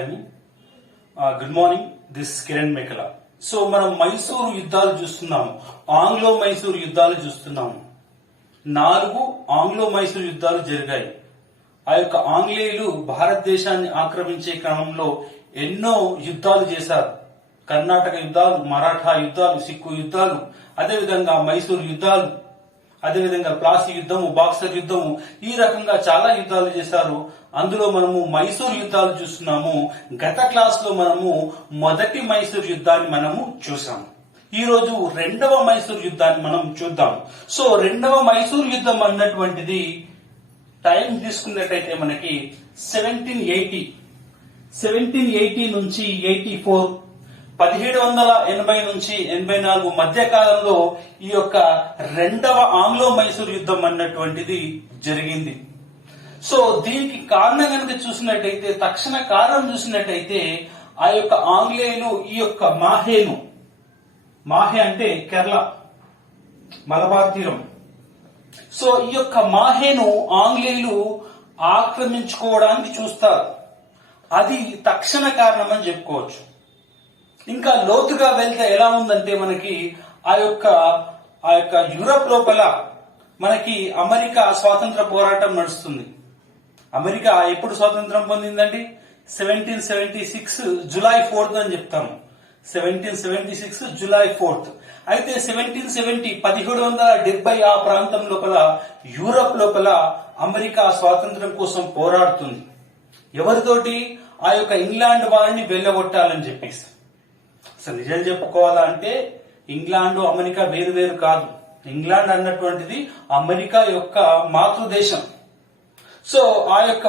Good morning, this Kiran మేకల. So మనం మైసూరు యుద్ధాలు చూస్తున్నాము, ఆంగ్లో మైసూరు యుద్ధాలు చూస్తున్నాము. 4 ఆంగ్లో మైసూరు యుద్ధాలు జరిగాయి. ఆ యొక్క ఆంగ్లేయులు భారతదేశాన్ని ఆక్రమించే క్రమంలో ఎన్నో యుద్ధాలు చేశారు. కర్ణాటక యుద్ధాలు, మరాఠా యుద్ధాలు, సిక్కు యుద్ధాలు, అదేవిధంగా మైసూరు యుద్ధాలు, అదేవిధంగా ప్లాసీ యుద్ధము, బాక్సర్ యుద్ధము, ఈ రకంగా చాలా యుద్ధాలు చేశారు. అందులో మనము మైసూరు యుద్ధాలు చూస్తున్నాము. గత క్లాస్ లో మనము మొదటి మైసూరు యుద్ధాన్ని మనము చూసాము. ఈ రోజు రెండవ మైసూరు యుద్ధాన్ని మనం చూద్దాం. సో రెండవ మైసూరు యుద్ధం అన్నటువంటిది టైం తీసుకున్నట్టయితే మనకి 1780 నుంచి 84, 1780 నుంచి 84 మధ్య కాలంలో ఈ యొక్క రెండవ ఆంగ్లో మైసూరు యుద్ధం అన్నటువంటిది జరిగింది. సో దీనికి కారణం కనుక చూసినట్టయితే, తక్షణ కారణం చూసినట్టయితే, ఆ యొక్క ఆంగ్లేయులు ఈ యొక్క మాహే అంటే కేరళ, మలబార్ తీరం. సో ఈ యొక్క మాహేను ఆంగ్లేయులు ఆక్రమించుకోవడానికి చూస్తారు. అది తక్షణ కారణం అని చెప్పుకోవచ్చు. ఇంకా లోతుగా వెళ్తే ఎలా ఉందంటే మనకి ఆ యొక్క యూరప్ లోపల మనకి అమెరికా స్వాతంత్ర పోరాటం నడుస్తుంది. అమెరికా ఎప్పుడు స్వాతంత్రం పొందిందండి? 1776 జూలై 4 అని చెప్తాము. 1776 జూలై 4. అయితే 1770 ఆ ప్రాంతం లోపల, యూరప్ లోపల అమెరికా స్వాతంత్రం కోసం పోరాడుతుంది. ఎవరితోటి? ఆ యొక్క ఇంగ్లాండ్ వారిని వెళ్ళగొట్టాలని చెప్పేసి. అసలు నిజం చెప్పుకోవాలా అంటే ఇంగ్లాండ్ అమెరికా వేరు వేరు కాదు. ఇంగ్లాండ్ అన్నటువంటిది అమెరికా యొక్క మాతృదేశం. సో ఆ యొక్క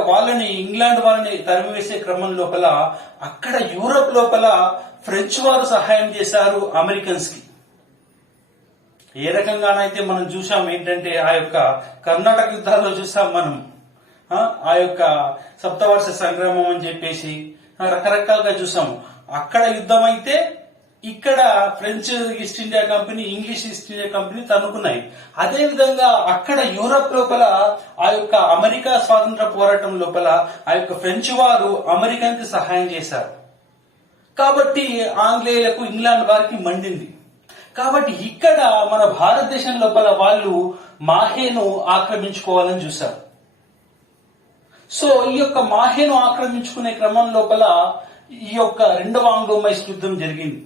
ఇంగ్లాండ్ వాళ్ళని తరిమివేసే క్రమం లోపల అక్కడ యూరప్ లోపల ఫ్రెంచ్ వారు సహాయం చేశారు అమెరికన్స్ కి. ఏ రకంగానైతే మనం చూసాం ఏంటంటే ఆ యొక్క కర్ణాటక యుద్ధాల్లో చూసాం మనం. ఆ యొక్క సప్తవర్ష సంగ్రామం అని చెప్పేసి రకరకాలుగా చూసాము. అక్కడ యుద్ధం అయితే ఇక్కడ French East India company, English East India company తన్నుకున్నాయి. అదే విధంగా అక్కడ యూరప్ లోపల ఆ యొక్క అమెరికా స్వాతంత్ర పోరాటం లోపల ఆ యొక్క ఫ్రెంచ్ వారు అమెరికన్ కి సహాయం చేశారు. కాబట్టి ఆంగ్లేయులకు ఇంగ్లాండ్ వారికి మండింది. కాబట్టి ఇక్కడ మన భారతదేశం లోపల వాళ్ళు మాహేను ఆక్రమించుకోవాలని చూశారు. సో ఈ యొక్క మాహేను ఆక్రమించుకునే క్రమం లోపల ఈ యొక్క రెండవ ఆంగ్లో మైసూరు యుద్ధం జరిగింది.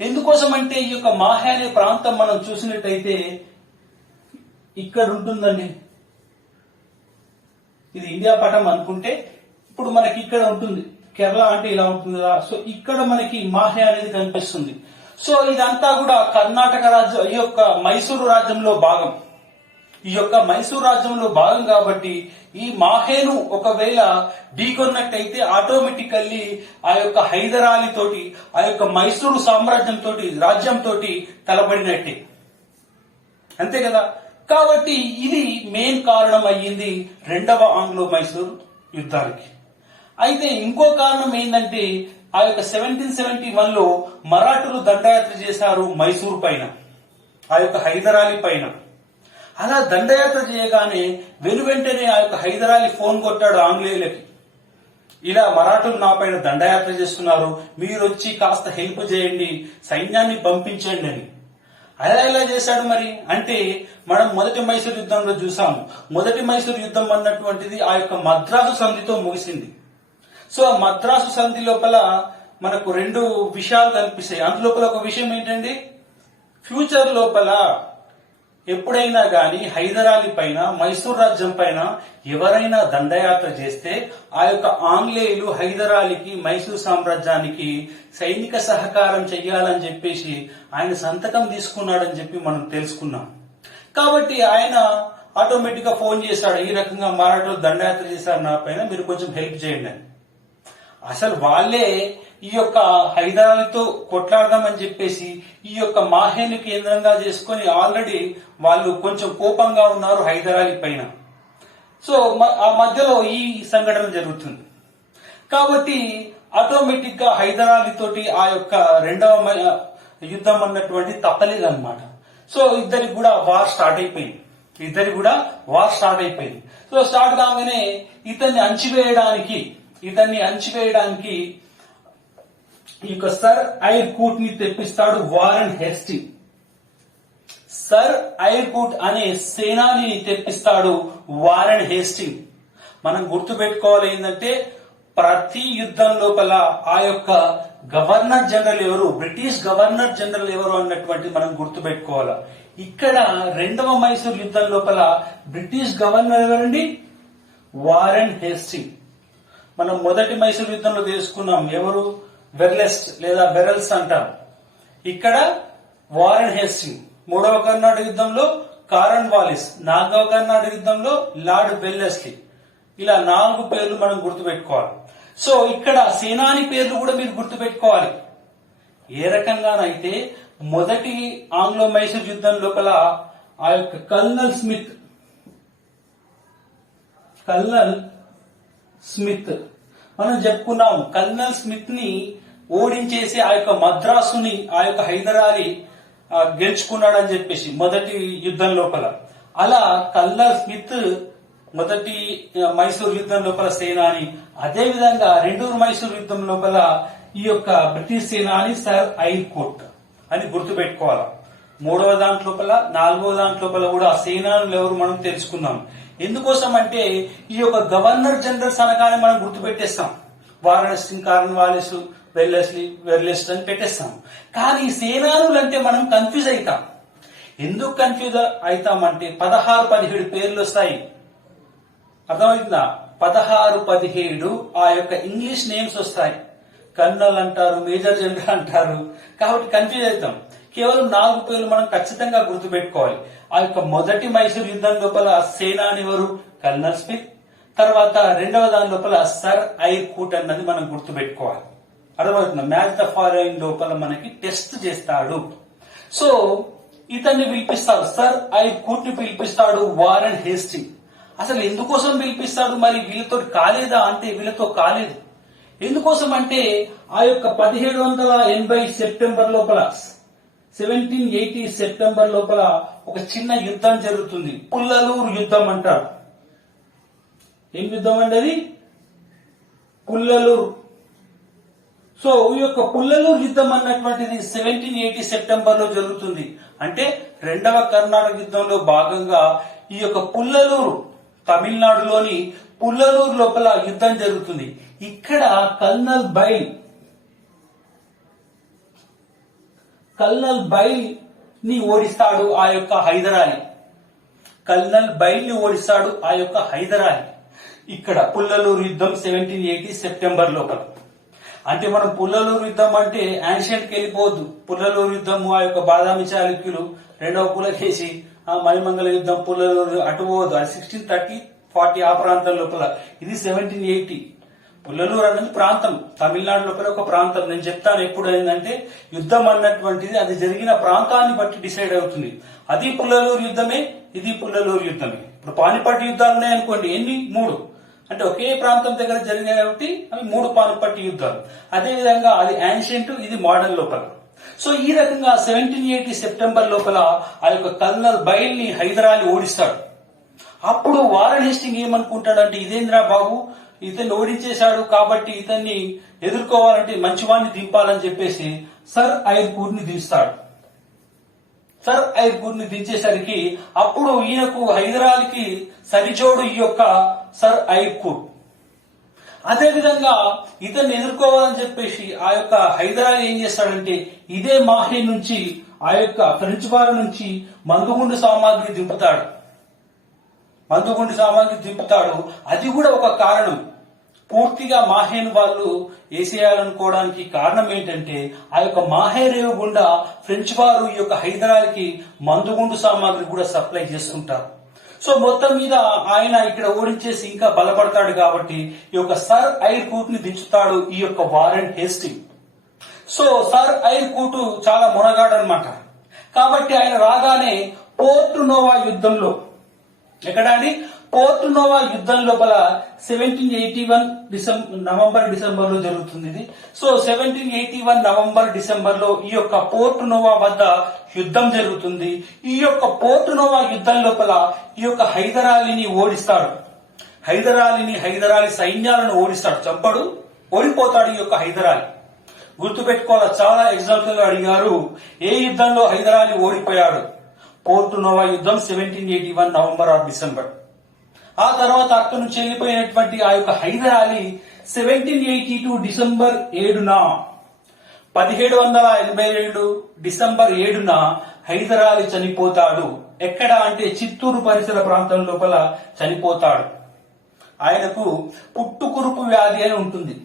ఎందుకోసం అంటే ఈ యొక్క మాహే అనే ప్రాంతం మనం చూసినట్టయితే ఇక్కడ ఉంటుందండి. ఇది ఇండియా పటం అనుకుంటే ఇప్పుడు మనకి ఇక్కడ ఉంటుంది. కేరళ అంటే ఇలా ఉంటుంది కదా. సో ఇక్కడ మనకి మాహే అనేది కనిపిస్తుంది. సో ఇదంతా కూడా కర్ణాటక రాజ్యం, ఈ యొక్క మైసూరు రాజ్యంలో భాగం. ఈ యొక్క మైసూరు రాజ్యంలో భాగం కాబట్టి ఈ మాహేను ఒకవేళ ఢీకొన్నట్టయితే ఆటోమేటికల్లీ ఆ యొక్క హైదరాలీ తోటి, ఆ యొక్క మైసూరు రాజ్యంతో కలబడినట్టే, అంతే కదా. కాబట్టి ఇది మెయిన్ కారణం అయ్యింది రెండవ ఆంగ్లో మైసూరు యుద్ధానికి. అయితే ఇంకో కారణం ఏంటంటే ఆ యొక్క 1771లో మరాఠులు దండయాత్ర చేశారు మైసూరు పైన, ఆ యొక్క హైదరాలీ పైన. అలా దండయాత్ర చేయగానే వెనువెంటనే ఆ యొక్క హైదరాలీ ఫోన్ కొట్టాడు ఆంగ్లేయులకి. ఇలా మరాఠులు నా పైన దండయాత్ర చేస్తున్నారు, మీరు వచ్చి కాస్త హెల్ప్ చేయండి, సైన్యాన్ని పంపించండి అని. అలా ఎలా చేశాడు మరి అంటే మనం మొదటి మైసూరు యుద్ధంలో చూసాము. మొదటి మైసూరు యుద్ధం అన్నటువంటిది ఆ యొక్క మద్రాసు సంధితో ముగిసింది. సో ఆ మద్రాసు సంధి లోపల మనకు 2 విషయాలు కనిపిస్తాయి. అందులోపల ఒక విషయం ఏంటండి, ఫ్యూచర్ లోపల ఎప్పుడైనా గాని హైదరాలీ పైన, మైసూర్ రాజ్యం పైన ఎవరైనా దండయాత్ర చేస్తే ఆ యొక్క ఆంగ్లేయులు హైదరాలీకి, మైసూర్ సామ్రాజ్యానికి సైనిక సహకారం చెయ్యాలని చెప్పేసి ఆయన సంతకం తీసుకున్నాడని చెప్పి మనం తెలుసుకున్నాం. కాబట్టి ఆయన ఆటోమేటిక్ గా ఫోన్ చేశాడు, ఈ రకంగా మరాఠులు దండయాత్ర చేశారు నా పైన, మీరు కొంచెం హెల్ప్ చేయండి అని. అసలు వాళ్ళే ఈ యొక్క హైదరాలీతో కొట్లాడదామని చెప్పేసి ఈ యొక్క మాహేను కేంద్రంగా చేసుకుని ఆల్రెడీ వాళ్ళు కొంచెం కోపంగా ఉన్నారు హైదరాలీ పైన. సో ఆ మధ్యలో ఈ సంఘటన జరుగుతుంది. కాబట్టి ఆటోమేటిక్ గా హైదరాలీ తోటి ఆ యొక్క రెండవ యుద్ధం అన్నటువంటి తప్పలేదన్నమాట. సో ఇద్దరికి కూడా వార్ స్టార్ట్ అయిపోయింది. సో స్టార్ట్ కాగానే ఇతన్ని అణచివేయడానికి ఇతన్ని అణచివేయడానికి ఈ యొక్క సర్ ఐర్కూట్ ని తెప్పిస్తాడు వారెన్ హేస్టింగ్. సర్ ఐర్కూట్ అనే సేనాని తెప్పిస్తాడు వారెన్ హేస్టింగ్. మనం గుర్తుపెట్టుకోవాలి ఏంటంటే ప్రతి యుద్ధం లోపల ఆ యొక్క గవర్నర్ జనరల్ ఎవరు, బ్రిటిష్ గవర్నర్ జనరల్ ఎవరు అన్నటువంటి మనం గుర్తుపెట్టుకోవాలి. ఇక్కడ రెండవ మైసూర్ యుద్ధం లోపల బ్రిటిష్ గవర్నర్ ఎవరండి? Warren Hasting. మనం మొదటి మైసూర్ యుద్ధంలో తీసుకున్నాం, ఎవరు? వెర్లెస్ట్ లేదా బెరల్స్ అంటాం. ఇక్కడ వారెన్ హేస్టింగ్. మూడవ కర్ణాటక యుద్ధంలో కారన్ వాలిస్, నాలుగవ కర్ణాటక యుద్ధంలో లార్డ్ వెల్లెస్లీ. ఇలా 4 పేర్లు మనం గుర్తుపెట్టుకోవాలి. సో ఇక్కడ సేనాని పేర్లు కూడా మీరు గుర్తుపెట్టుకోవాలి. ఏ రకంగానైతే మొదటి ఆంగ్లో మైసూర్ యుద్ధం లోపల ఆ యొక్క కల్నల్ స్మిత్ మనం చెప్పుకున్నాం. కల్నల్ స్మిత్ ని ఓడించేసి ఆ యొక్క మద్రాసుని ఆ యొక్క హైదరాలీ గెలుచుకున్నాడని చెప్పేసి మొదటి యుద్ధం లోపల. అలా కల్నల్ స్మిత్ మొదటి మైసూర్ యుద్ధం లోపల సేనాని. అదే విధంగా రెండవ మైసూర్ యుద్ధం లోపల ఈ యొక్క బ్రిటిష్ సేనాని సర్ ఐర్కూట్ అని గుర్తుపెట్టుకోవాలి. మూడవ దాంట్లోపల, నాలుగవ దాంట్లోపల కూడా సేనానులు ఎవరు మనం తెలుసుకున్నాం. ఎందుకోసం అంటే ఈ యొక్క గవర్నర్ జనరల్స్ అనగానే మనం గుర్తుపెట్టేస్తాం. వారెన్ హేస్టింగ్, కారన్ వాలిస్, వెర్లెస్ట్ అని పెట్టేస్తాం. కానీ సేనానులు అంటే మనం కన్ఫ్యూజ్ అవుతాం. ఎందుకు కన్ఫ్యూజ్ అవుతామంటే 16-17 పేర్లు వస్తాయి. అర్థమవుతుందా? 16-17 ఆ యొక్క ఇంగ్లీష్ నేమ్స్ వస్తాయి. కర్నల్ అంటారు, మేజర్ జనరల్ అంటారు. కాబట్టి కన్ఫ్యూజ్ అవుతాం. కేవలం 4 పేర్లు మనం ఖచ్చితంగా గుర్తుపెట్టుకోవాలి. ఆ యొక్క మొదటి మైసూర్ యుద్ధం లోపల సేనాని ఎవరు? Colonel Smith. తర్వాత రెండవ దాని లోపల సర్ ఐర్కూట్ అన్నది మనం గుర్తుపెట్టుకోవాలి. అర్థమవుతుంది. మ్యాచ్ ద ఫాలోయింగ్ లోపల మనకి టెస్ట్ చేస్తాడు. సో ఇతన్ని పిలిపిస్తాడు, సర్ ఐర్కూట్ ని పిలిపిస్తాడు వారెన్ హేస్టింగ్. అసలు ఎందుకోసం పిలిపిస్తాడు? మరి వీళ్ళతో కాలేదా అంటే వీళ్ళతో కాలేదు. ఎందుకోసం అంటే ఆ యొక్క 1780 సెప్టెంబర్ లోపల 1780 సెప్టెంబర్ లోపల ఒక చిన్న యుద్ధం జరుగుతుంది. పుల్లలూరు యుద్ధం అంటారు. ఏం యుద్ధం అండి అది? పుల్లలూరు. సో ఈ యొక్క పుల్లలూరు యుద్ధం అన్నటువంటిది 1780 సెప్టెంబర్ లో జరుగుతుంది. అంటే రెండవ కర్ణాటక యుద్ధంలో భాగంగా ఈ యొక్క పుల్లలూరు, తమిళనాడులోని పుల్లలూరు లోపల యుద్ధం జరుగుతుంది. ఇక్కడ కల్నల్ బైల్ ని ఓడిస్తాడు ఆ యొక్క హైదరాలీ. కల్నల్ బైల్ ని ఓడిస్తాడు ఆ యొక్క హైదరాలీ. ఇక్కడ పుల్లలూరు యుద్ధం 1780 సెప్టెంబర్ లోపల. అంటే మనం పుల్లలూరు యుద్ధం అంటే యాన్షియంట్ కి వెళ్ళిపోవద్దు. పుల్లలూరు యుద్ధము ఆ యొక్క బాదామి చాళుక్యులు, రెండవ పులకేసి, ఆ మణిమంగళ యుద్ధం, పుల్లలూరు అటు పోవద్దు. అది 1630-40 ఆ ప్రాంతం లోపల. ఇది 1780. పుల్లలూరు అనేది ప్రాంతం, తమిళనాడు లోపల ఒక ప్రాంతం. నేను చెప్తాను ఎప్పుడు ఏంటంటే యుద్ధం అన్నటువంటిది అది జరిగిన ప్రాంతాన్ని బట్టి డిసైడ్ అవుతుంది. అది పుల్లలూరు యుద్ధమే, ఇది పుల్లలూరు యుద్ధమే. ఇప్పుడు పానిపట్టు యుద్ధాలు ఉన్నాయనుకోండి, ఎన్ని? 3. అంటే ఒకే ప్రాంతం దగ్గర జరిగాయి కాబట్టి అవి 3 పానిపట్టు యుద్ధాలు. అదేవిధంగా అది యాన్షియంట్, ఇది మోడర్న్ లోపల. సో ఈ రకంగా 1780 సెప్టెంబర్ లోపల ఆ యొక్క కల్నల్ బైల్ ని హైదరాలీ ఓడిస్తాడు. అప్పుడు వారెన్ హేస్టింగ్ ఏమనుకుంటాడంటే, ఇదేంద్రా బాబు, ఇతన్ని ఓడించేశాడు కాబట్టి ఇతన్ని ఎదుర్కోవాలంటే మంచివాడిని దింపాలని చెప్పేసి సర్ ఐర్కూట్ ని దించుతాడు. సర్ ఐర్కూట్ ని దించేసరికి అప్పుడు ఈయనకు హైదరాలీకి సరిజోడు ఈ యొక్క సర్ ఐర్కూట్. అదేవిధంగా ఇతన్ని ఎదుర్కోవాలని చెప్పేసి ఆ యొక్క హైదరాలీ ఏం చేస్తాడంటే ఇదే మాహే నుంచి ఆ యొక్క ఫ్రెంచ్ వారి నుంచి మందుగుండు సామాగ్రి దింపుతాడు. అది కూడా ఒక కారణం. పూర్తిగా మాహేను వాళ్ళు వేసేయాలనుకోవడానికి కారణం ఏంటంటే ఆ యొక్క మాహే రేవు గుండా ఫ్రెంచ్ వారు ఈ యొక్క హైదరాలీకి మందుగుండు సామాగ్రి కూడా సప్లై చేస్తుంటారు. సో మొత్తం మీద ఆయన ఇక్కడ ఓడించేసి ఇంకా బలపడతాడు కాబట్టి ఈ యొక్క సర్ ఐర్కూట్ ని దించుతాడు ఈ యొక్క Warren Hasting. So sir Eyre Coote చాలా మొనగాడు అనమాట. కాబట్టి ఆయన రాగానే పోర్ట్ నోవా యుద్ధంలో, ఎక్కడ అండి? పోర్ట్ నోవా యుద్ధం లోపల 1781 నవంబర్ డిసెంబర్ లో జరుగుతుంది ఇది. సో 1781 నవంబర్ డిసెంబర్ లో ఈ యొక్క పోర్ట్ నోవా వద్ద యుద్ధం జరుగుతుంది. ఈ యొక్క పోర్ట్ నోవా యుద్ధం లోపల ఈ యొక్క హైదరాలీని ఓడిస్తాడు. హైదరాలీ సైన్యాలను ఓడిస్తాడు, చంపడు, ఓడిపోతాడు ఈ యొక్క హైదరాలీ. గుర్తుపెట్టుకోవాలి, చాలా ఎగ్జాంపుల్ అడిగారు. ఏ యుద్ధంలో హైదరాలీ ఓడిపోయాడు? పోర్టు నోవా యుద్ధం 1781 నవంబర్ ఆర్ డిసెంబర్. ఆ తర్వాత అక్కడి నుంచి వెళ్లిపోయినటువంటి ఆ యొక్క హైదరాలీ 1782 డిసెంబర్ 7న 1782 డిసెంబర్ 7న హైదరాలీ చనిపోతాడు. ఎక్కడ అంటే చిత్తూరు పరిసర ప్రాంతం లోపల చనిపోతాడు. ఆయనకు పుట్టుకురుపు వ్యాధి అని ఉంటుంది.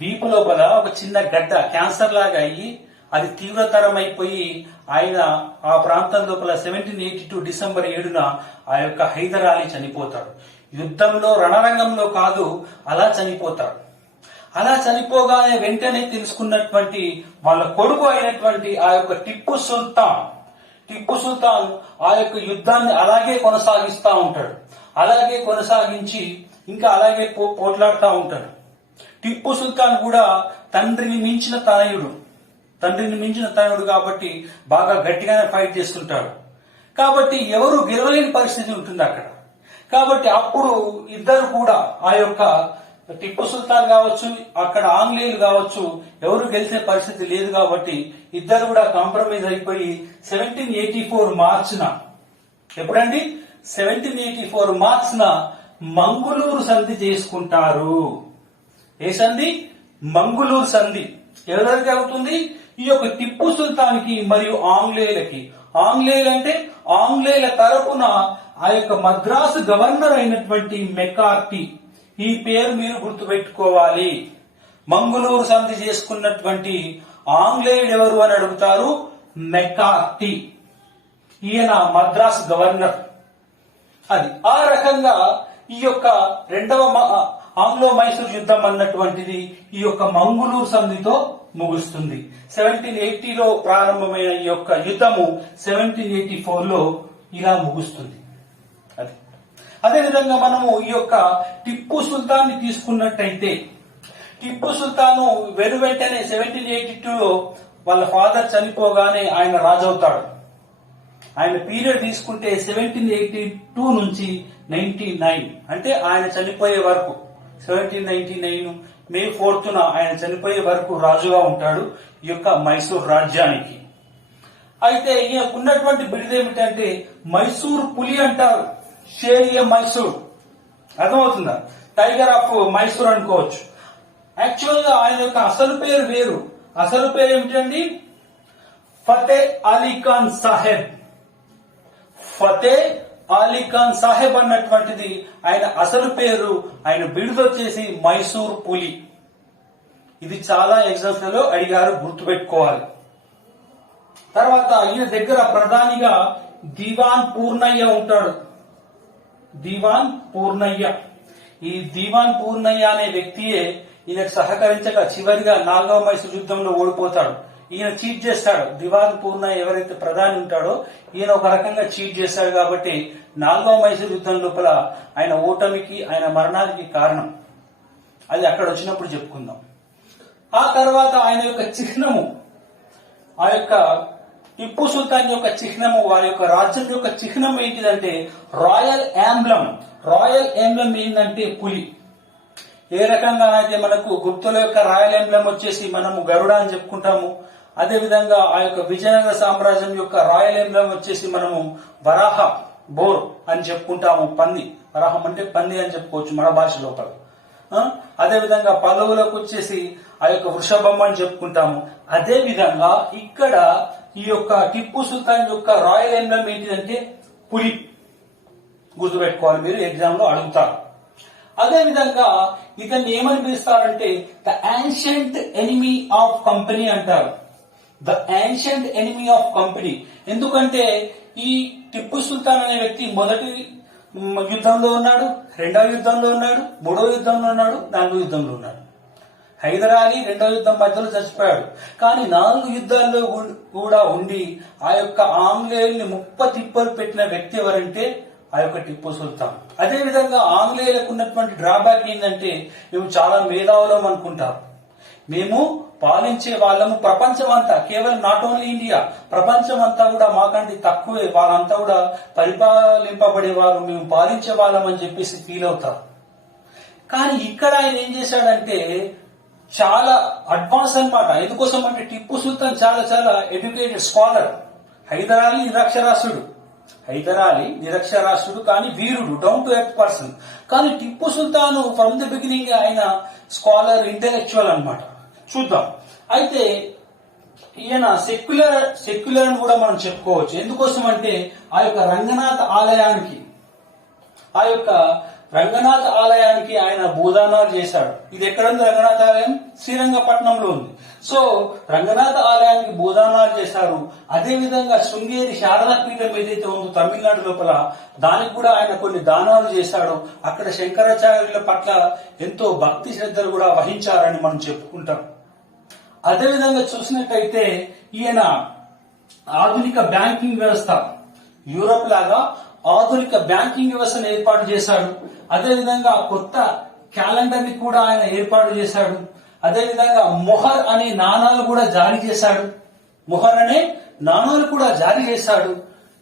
వీపు లోపల ఒక చిన్న గడ్డ క్యాన్సర్ లాగా అయ్యి అది తీవ్రతరం అయిపోయి ఆయన ఆ ప్రాంతం లోపల 1782 డిసెంబర్ 7న ఆ యొక్క హైదరాలీ చనిపోతాడు. యుద్ధంలో రణరంగంలో కాదు, అలా చనిపోతాడు. అలా చనిపోగానే వెంటనే తెలుసుకున్నటువంటి వాళ్ళ కొడుకు అయినటువంటి ఆ యొక్క టిప్పు సుల్తాన్ ఆ యొక్క యుద్ధాన్ని అలాగే కొనసాగిస్తా ఉంటాడు. అలాగే కొనసాగించి ఇంకా అలాగే పోట్లాడుతూ ఉంటాడు. టిప్పు సుల్తాన్ కూడా తండ్రిని మించిన తనయుడు కాబట్టి బాగా గట్టిగానే ఫైట్ చేస్తుంటాడు. కాబట్టి ఎవరు గెలవలేని పరిస్థితి ఉంటుంది అక్కడ. కాబట్టి అప్పుడు ఇద్దరు కూడా ఆ యొక్క టిప్పు సుల్తాన్ కావచ్చు, అక్కడ ఆంగ్లేయులు కావచ్చు, ఎవరు గెలిచే పరిస్థితి లేదు. కాబట్టి ఇద్దరు కూడా కాంప్రమైజ్ అయిపోయి 1784 మార్చిన ఎప్పుడండి 1784 మార్చిన మంగుళూరు సంధి చేసుకుంటారు. ఏ సంధి? మంగుళూరు సంధి. ఎవరికి అవుతుంది? ఈ యొక్క టిప్పు సుల్తాన్కి మరియు ఆంగ్లేయులకి. ఆంగ్లేయులంటే ఆంగ్లేయుల తరపున ఆ యొక్క మద్రాసు గవర్నర్ అయినటువంటి మెకార్టీ, ఈ పేరు మీరు గుర్తుపెట్టుకోవాలి. మంగుళూరు సంధి చేసుకున్నటువంటి ఆంగ్లేయుడు ఎవరు అని అడుగుతారు? మెకార్టీ. ఈయన మద్రాసు గవర్నర్. అది ఆ రకంగా ఈ యొక్క రెండవ ఆంగ్లో మైసూర్ యుద్ధం అన్నటువంటిది ఈ యొక్క మంగుళూరు సంధితో ముగుస్తుంది. 1780లో ప్రారంభమైన ఈ యొక్క యుద్ధము 1784లో ఇలా ముగుస్తుంది. అది అదేవిధంగా మనము ఈ యొక్క టిప్పు సుల్తాన్ తీసుకున్నట్టయితే, టిప్పు సుల్తాను వెంటనే 1782లో వాళ్ళ ఫాదర్ చనిపోగానే ఆయన రాజవుతాడు. ఆయన పీరియడ్ తీసుకుంటే 1782 నుంచి 99 అంటే ఆయన చనిపోయే వరకు 1799 మే 4న ఆయన చనిపోయే వరకు రాజుగా ఉంటాడు ఈ యొక్క మైసూర్ రాజ్యానికి. అయితే ఈయనకు ఉన్నటువంటి బిరుదు ఏమిటంటే మైసూర్ పులి అంటారు. షేర్ మైసూర్, అర్థమవుతుందా? టైగర్ ఆఫ్ మైసూర్ అనుకోవచ్చు. యాక్చువల్ గా ఆయన యొక్క అసలు పేరు వేరు. అసలు పేరు ఏమిటండి? ఫతే అలీ ఖాన్ సాహెబ్. ఫతే అలీ ఖాన్ సాహెబ్ అన్నటువంటిది ఆయన అసలు పేరు. ఆయన బిరుదు వచ్చేసి మైసూర్ పులి. ఇది చాలా ఎగ్జామ్స్ లలో అడిగారు, గుర్తుపెట్టుకోవాలి. తర్వాత ఈయన దగ్గర ప్రధానిగా దివాన్ పూర్ణయ్య ఉంటాడు. దివాన్ పూర్ణయ్య. ఈ దివాన్ పూర్ణయ్య అనే వ్యక్తియే ఈయనకు సహకరించక చివరిగా 4వ మైసూర్ యుద్ధంలో ఓడిపోతాడు. ఈయన చీట్ చేస్తాడు. దివాన్ పూర్ణయ్య ఎవరైతే ప్రధాని ఉంటాడో ఈయన ఒక రకంగా చీట్ చేస్తాడు. కాబట్టి 4వ మైసూర్ యుద్ధం లోపల ఆయన ఓటమికి, ఆయన మరణానికి కారణం. అది అక్కడ వచ్చినప్పుడు చెప్పుకుందాం. ఆ తర్వాత ఆయన యొక్క చిహ్నము, ఆ యొక్క టిప్పు సుల్తాన్ యొక్క చిహ్నము, వారి యొక్క రాజ్యం యొక్క చిహ్నం ఏంటిదంటే రాయల్ ఎంబ్లమ్. రాయల్ ఎంబ్లమ్ ఏంటంటే పులి. ఏ రకంగా అయితే మనకు గుప్తుల యొక్క రాయల్ ఎంబ్లమ్ వచ్చేసి మనము గరుడ అని చెప్పుకుంటాము. అదే విధంగా ఆ యొక్క విజయనగర సామ్రాజ్యం యొక్క రాయల్ ఎంబ్లమ్ వచ్చేసి మనము వరాహ బోర్ అని చెప్పుకుంటాము. పంది, వరాహం అంటే పంది అని చెప్పుకోవచ్చు మన భాష లోపల. అదే విధంగా పల్లవులకు వచ్చేసి ఆ యొక్క వృషభం అని చెప్పుకుంటాము. అదే విధంగా ఇక్కడ ఈ యొక్క టిప్పు సుల్తాన్ యొక్క రాయల్ ఎంబ్లమ్ ఏంటిదంటే పులి. గుర్తుపెట్టుకోవాలి, మీరు ఎగ్జామ్ లో అడుగుతారు. అదే విధంగా ఇతన్ని ఏమని పిలుస్తారంటే the ancient enemy of company అంటారు. The ancient enemy of company. ఎందుకంటే ఈ టిప్పు సుల్తాన్ అనే వ్యక్తి మొదటి యుద్ధంలో ఉన్నాడు, 2వ యుద్ధంలో ఉన్నాడు, 3వ యుద్ధంలో ఉన్నాడు, 4వ యుద్ధంలో ఉన్నాడు. హైదరాలీ 2వ యుద్ధం మధ్యలో చచ్చిపోయాడు. కానీ 4 యుద్ధాల్లో కూడా ఉండి ఆ యొక్క ఆంగ్లేయుల్ని తిప్పలు పెట్టిన వ్యక్తి ఎవరంటే ఆ యొక్క టిప్పు సుల్తాన్. అదే విధంగా ఆంగ్లేయులకు ఉన్నటువంటి డ్రాబ్యాక్ ఏంటంటే మేము చాలా మేధావులం అనుకుంటారు. మేము పాలించే వాళ్ళము ప్రపంచమంతా, కేవలం నాట్ ఓన్లీ ఇండియా, ప్రపంచమంతా కూడా మాకంటే తక్కువే, వాళ్ళంతా కూడా పరిపాలింపబడేవారు, మేము పాలించే వాళ్ళం అని చెప్పేసి ఫీల్ అవుతారు. కానీ ఇక్కడ ఆయన ఏం చేశాడంటే చాలా అడ్వాన్స్ అన్నమాట. ఎందుకోసం అంటే టిప్పు సుల్తాన్ చాలా చాలా ఎడ్యుకేటెడ్ స్కాలర్. హైదర్ అలీ నిరక్షరాస్యుడు కానీ వీరుడు, డౌన్ టు ఎర్త్ పర్సన్. కానీ Tipu Sultan from the beginning ఆయన స్కాలర్, ఇంటెలెక్చువల్ అన్నమాట. చూద్దాం. అయితే ఈయన సెక్యులర్ అని కూడా మనం చెప్పుకోవచ్చు. ఎందుకోసం అంటే ఆ యొక్క రంగనాథ ఆలయానికి ఆయన భూదానాలు చేశాడు. ఇది ఎక్కడ ఉంది? రంగనాథ ఆలయం శ్రీరంగపట్నంలో ఉంది. సో రంగనాథ ఆలయానికి భూదానాలు చేశారు. అదే విధంగా శృంగేరి శారదా పీఠం ఏదైతే ఉందో తమిళనాడు లోపల, దానికి కూడా ఆయన కొన్ని దానాలు చేశాడు. అక్కడ శంకరాచార్యుల పట్ల ఎంతో భక్తి శ్రద్ధలు కూడా వహించారని మనం చెప్పుకుంటాం. అదే విధంగా చూసినట్టయితే ఈయన ఆధునిక బ్యాంకింగ్ వ్యవస్థ, యూరోప్ లాగా ఆధునిక బ్యాంకింగ్ వ్యవస్థను ఏర్పాటు చేశాడు. అదేవిధంగా కొత్త క్యాలెండర్ ని కూడా ఆయన ఏర్పాటు చేశాడు. అదేవిధంగా మొహర్ అనే నాణాలు కూడా జారీ చేశాడు.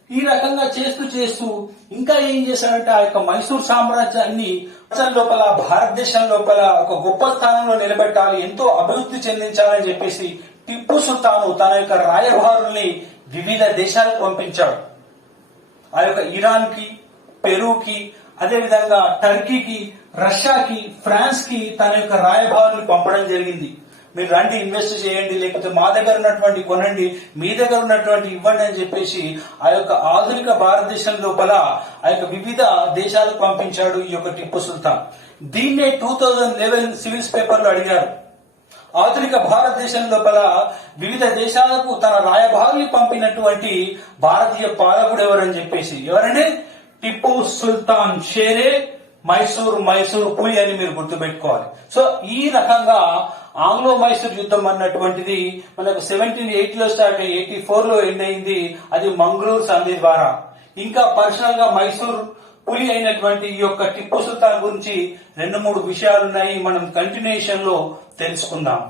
ఈ రకంగా చేస్తూ ఇంకా ఏం చేశాడంటే ఆ యొక్క మైసూర్ సామ్రాజ్యాన్ని లోపల, భారతదేశం లోపల ఒక గొప్ప స్థానంలో నిలబెట్టాలి, ఎంతో అభివృద్ధి చెందించాలని చెప్పేసి టిప్పు సుల్తాను తన యొక్క రాయబారుల్ని వివిధ దేశాలకు పంపించాడు. ఆ యొక్క ఇరాన్ కి, పెరూకి, అదేవిధంగా టర్కీకి, రష్యాకి, ఫ్రాన్స్ కి తన యొక్క రాయబారుని పంపడం జరిగింది. మీరు రండి, ఇన్వెస్ట్ చేయండి, లేకపోతే మా దగ్గర ఉన్నటువంటి కొనండి, మీ దగ్గర ఉన్నటువంటి ఇవ్వండి అని చెప్పేసి ఆ యొక్క ఆధునిక భారతదేశం లోపల ఆ యొక్క వివిధ దేశాలకు పంపించాడు ఈ యొక్క టిప్పు సుల్తాన్. దీన్నే 2011 సివిల్స్ పేపర్ లో అడిగారు. ఆధునిక భారతదేశం లోపల వివిధ దేశాలకు తన రాయబారుని పంపినటువంటి భారతీయ పాలకుడు ఎవరని చెప్పేసి, ఎవరంటే టిప్పు సుల్తాన్ షేరే మైసూర్ పులి అని మీరు గుర్తుపెట్టుకోవాలి. సో ఈ రకంగా ఆంగ్లో మైసూర్ యుద్ధం అన్నటువంటిది మనకు 1780 లో స్టార్ట్ అయ్యి 84 లో ఎండ్ అయింది. అది మంగళూరు సంధి ద్వారా. ఇంకా పర్సనల్ గా మైసూర్ పులి అయినటువంటి ఈ యొక్క టిప్పు సుల్తాన్ గురించి 2-3 విషయాలున్నాయి, మనం కంటిన్యూషన్ లో తెలుసుకుందాం.